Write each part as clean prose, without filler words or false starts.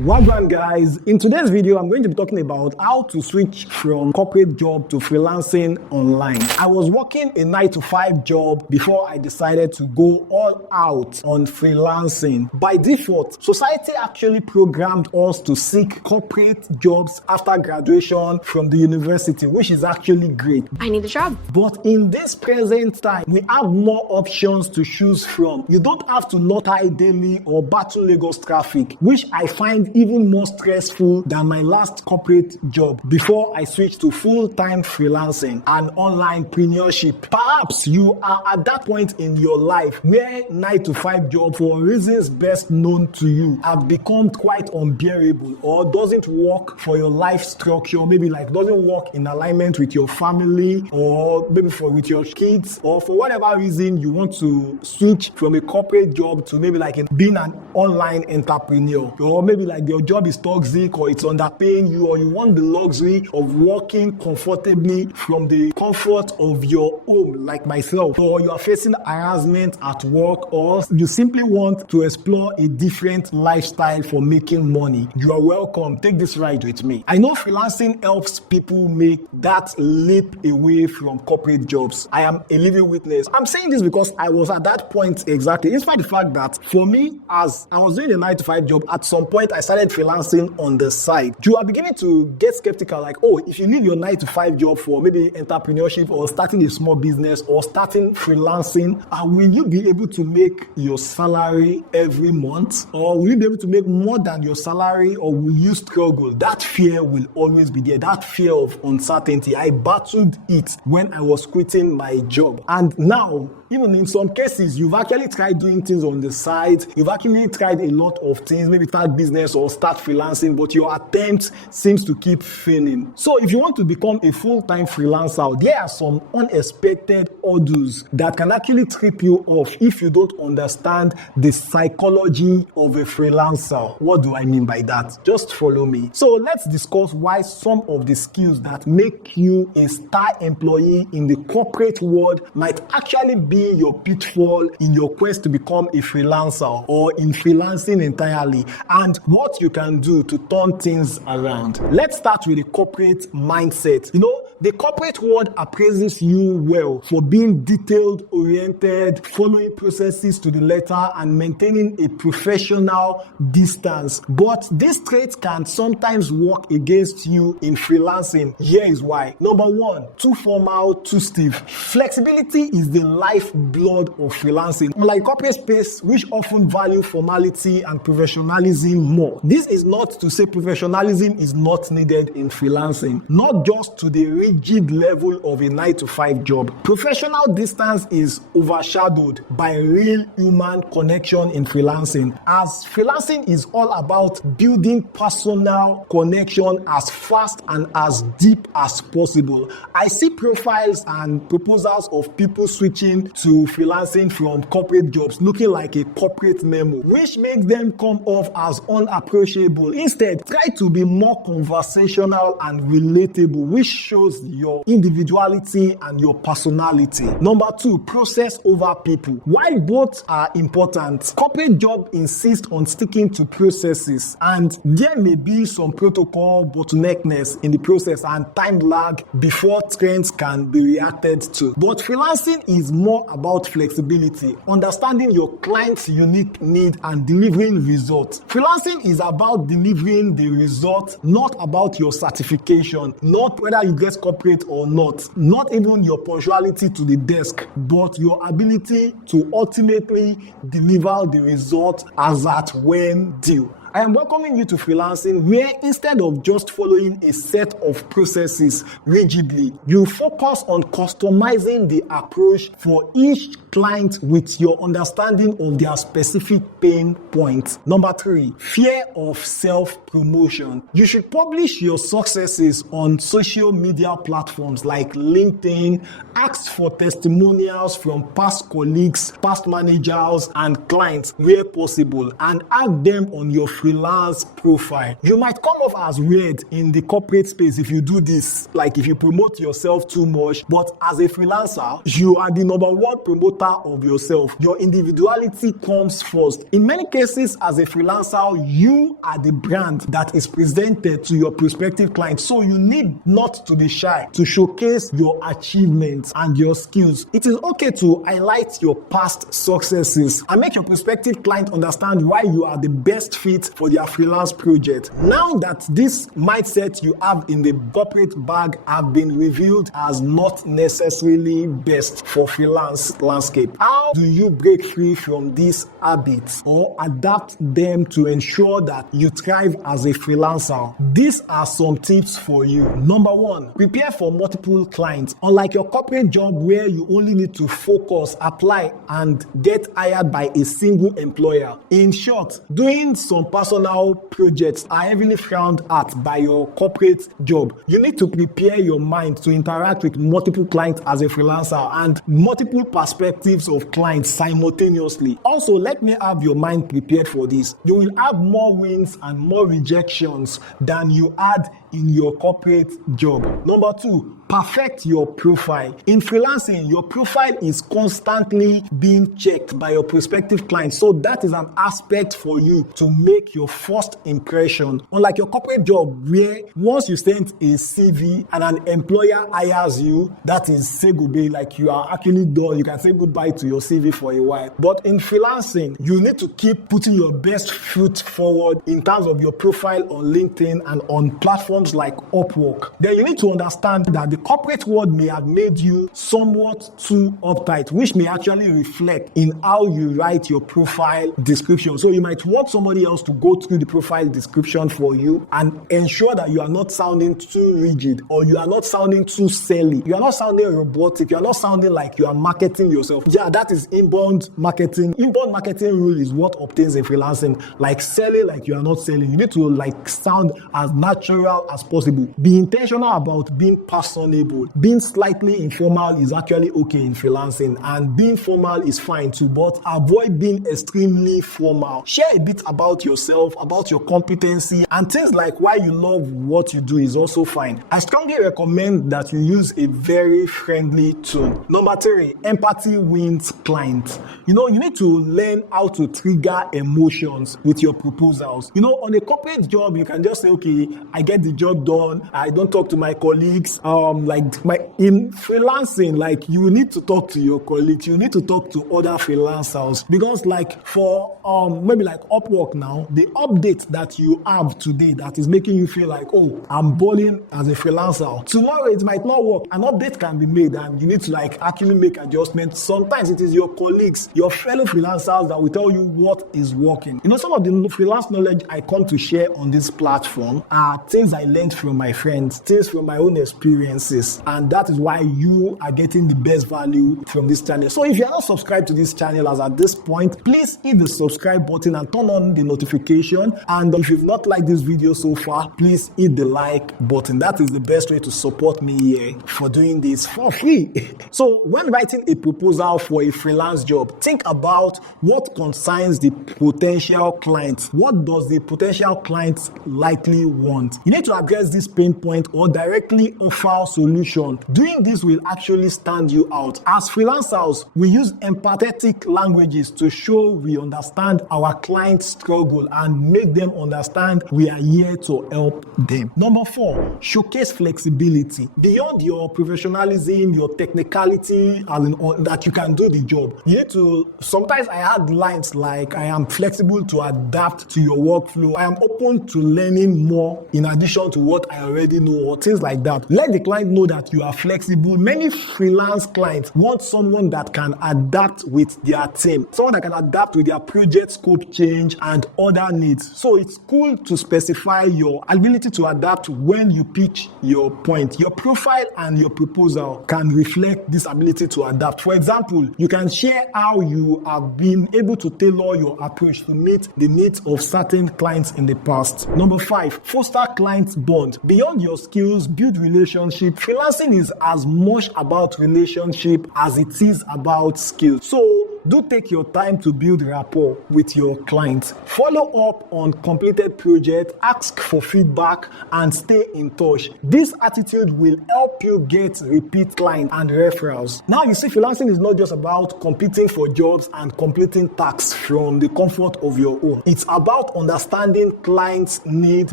Welcome guys, in today's video I'm going to be talking about how to switch from corporate job to freelancing online. I was working a 9-to-5 job before I decided to go all out on freelancing. By default, society actually programmed us to seek corporate jobs after graduation from the university, which is actually great. I need a job. But in this present time, we have more options to choose from. You don't have to lot high daily or battle Lagos traffic, which I find even more stressful than my last corporate job before I switched to full-time freelancing and online entrepreneurship. Perhaps you are at that point in your life where 9-to-5 job, for reasons best known to you, have become quite unbearable or doesn't work for your life structure, maybe like doesn't work in alignment with your family or maybe with your kids, or for whatever reason you want to switch from a corporate job to maybe like being an online entrepreneur, or maybe like your job is toxic or it's underpaying you, or you want the luxury of working comfortably from the comfort of your home like myself, or you are facing harassment at work, or you simply want to explore a different lifestyle for making money. You are welcome. Take this ride with me. I know freelancing helps people make that leap away from corporate jobs. I am a living witness. I'm saying this because I was at that point exactly, in spite of the fact that for me, as I was doing a 9-to-5 job, at some point I started freelancing on the side. You are beginning to get skeptical, like, oh, if you leave your 9-to-5 job for maybe entrepreneurship or starting a small business or starting freelancing, will you be able to make your salary every month? Or will you be able to make more than your salary, or will you struggle? That fear will always be there, that fear of uncertainty. I battled it when I was quitting my job. And now, even in some cases, you've actually tried doing things on the side. You've actually tried a lot of things, maybe start business or start freelancing, but your attempt seems to keep failing. So if you want to become a full-time freelancer, there are some unexpected hurdles that can actually trip you off if you don't understand the psychology of a freelancer. What do I mean by that? Just follow me. So let's discuss why some of the skills that make you a star employee in the corporate world might actually be your pitfall in your quest to become a freelancer or in freelancing entirely, and what you can do to turn things around. Let's start with the corporate mindset. The corporate world appraises you well for being detailed-oriented, following processes to the letter, and maintaining a professional distance. But this trait can sometimes work against you in freelancing. Here is why. Number one, too formal, too stiff. Flexibility is the lifeblood of freelancing. Unlike corporate space, which often value formality and professionalism more. This is not to say professionalism is not needed in freelancing, not just to the rigid level of a 9-to-5 job. Professional distance is overshadowed by real human connection in freelancing, as freelancing is all about building personal connection as fast and as deep as possible. I see profiles and proposals of people switching to freelancing from corporate jobs looking like a corporate memo, which makes them come off as unapproachable. Instead, try to be more conversational and relatable, which shows your individuality and your personality. Number two, process over people. While both are important, corporate job insists on sticking to processes, and there may be some protocol bottleneckness in the process and time lag before trends can be reacted to. But freelancing is more about flexibility, understanding your client's unique need and delivering results. Freelancing is about delivering the result, not about your certification, not whether you get corporate or not even your punctuality to the desk, but your ability to ultimately deliver the result as at when due. I am welcoming you to freelancing, where instead of just following a set of processes rigidly, you focus on customizing the approach for each client with your understanding of their specific pain points. Number three, fear of self-promotion. You should publish your successes on social media platforms like LinkedIn, ask for testimonials from past colleagues, past managers, and clients where possible, and add them on your freelance profile. You might come off as weird in the corporate space if you do this, like if you promote yourself too much, but as a freelancer, you are the number one promoter of yourself. Your individuality comes first. In many cases, as a freelancer, you are the brand that is presented to your prospective clients. So you need not to be shy to showcase your achievements and your skills. It is okay to highlight your past successes and make your prospective client understand why you are the best fit for their freelance project. Now that this mindset you have in the corporate bag have been revealed as not necessarily best for freelance landscape, how do you break free from these habits or adapt them to ensure that you thrive as a freelancer? These are some tips for you. Number one, prepare for multiple clients. Unlike your corporate job where you only need to focus, apply, and get hired by a single employer. In short, doing some personal projects are heavily frowned at by your corporate job. You need to prepare your mind to interact with multiple clients as a freelancer and multiple perspectives of clients simultaneously. Also, let me have your mind prepared for this. You will have more wins and more rejections than you had in your corporate job. Number two, perfect your profile. In freelancing, your profile is constantly being checked by your prospective clients. So that is an aspect for you to make your first impression. Unlike your corporate job, where once you send a CV and an employer hires you, that is say goodbye, like you are actually done. You can say goodbye to your CV for a while. But in freelancing, you need to keep putting your best foot forward in terms of your profile on LinkedIn and on platforms like Upwork. Then you need to understand that the corporate world may have made you somewhat too uptight, which may actually reflect in how you write your profile description. So you might want somebody else to go through the profile description for you and ensure that you are not sounding too rigid or you are not sounding too selly. You are not sounding robotic. You are not sounding like you are marketing yourself. Yeah, that is inbound marketing. Inbound marketing rule is what obtains in freelancing. Like selling like you are not selling. You need to like sound as natural as possible. Be intentional about being personable. Being slightly informal is actually okay in freelancing, and being formal is fine too, but avoid being extremely formal. Share a bit about yourself, about your competency, and things like why you love what you do is also fine. I strongly recommend that you use a very friendly tone. Number three, empathy wins clients. You need to learn how to trigger emotions with your proposals. On a corporate job, you can just say, okay, I get the job done. I don't talk to my colleagues. In freelancing, you need to talk to your colleagues. You need to talk to other freelancers because, for maybe Upwork now, the update that you have today that is making you feel like, oh, I'm balling as a freelancer. Tomorrow it might not work. An update can be made, and you need to actually make adjustments. Sometimes it is your colleagues, your fellow freelancers that will tell you what is working. Some of the freelance knowledge I come to share on this platform are things I learned from my friends, things from my own experiences, and that is why you are getting the best value from this channel. So if you are not subscribed to this channel as at this point, please hit the subscribe button and turn on the notification. And if you've not liked this video so far, please hit the like button. That is the best way to support me here for doing this for free. So when writing a proposal for a freelance job, think about what concerns the potential client. What does the potential client likely want? You need to address this pain point or directly offer a solution. Doing this will actually stand you out. As freelancers, we use empathetic languages to show we understand our client's struggle and make them understand we are here to help them. Number four, showcase flexibility. Beyond your professionalism, your technicality, that you can do the job. You need to, sometimes I had lines like, I am flexible to adapt to your workflow. I am open to learning more in addition to what I already know, or things like that. Let the client know that you are flexible. Many freelance clients want someone that can adapt with their team, someone that can adapt with their project scope change and other needs. So it's cool to specify your ability to adapt when you pitch your point. Your profile and your proposal can reflect this ability to adapt. For example, you can share how you have been able to tailor your approach to meet the needs of certain clients in the past. Number five, foster client bond. Beyond your skills, build relationship. Freelancing is as much about relationship as it is about skills. So Do take your time to build rapport with your clients. Follow up on completed projects, ask for feedback, and stay in touch. This attitude will help you get repeat clients and referrals. Now you see, freelancing is not just about competing for jobs and completing tasks from the comfort of your home. It's about understanding clients' needs,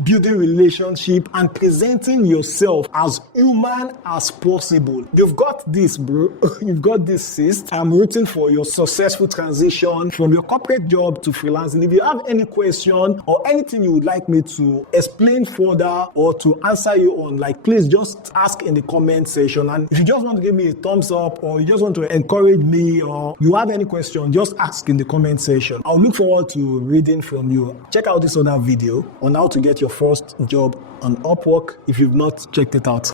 building relationship, and presenting yourself as human as possible. You've got this, bro. You've got this, sis. I'm rooting for your successful transition from your corporate job to freelancing. If you have any question or anything you would like me to explain further or to answer you on, please just ask in the comment section. And if you just want to give me a thumbs up or you just want to encourage me or you have any question, just ask in the comment section. I'll look forward to reading from you. Check out this other video on how to get your first job on Upwork if you've not checked it out.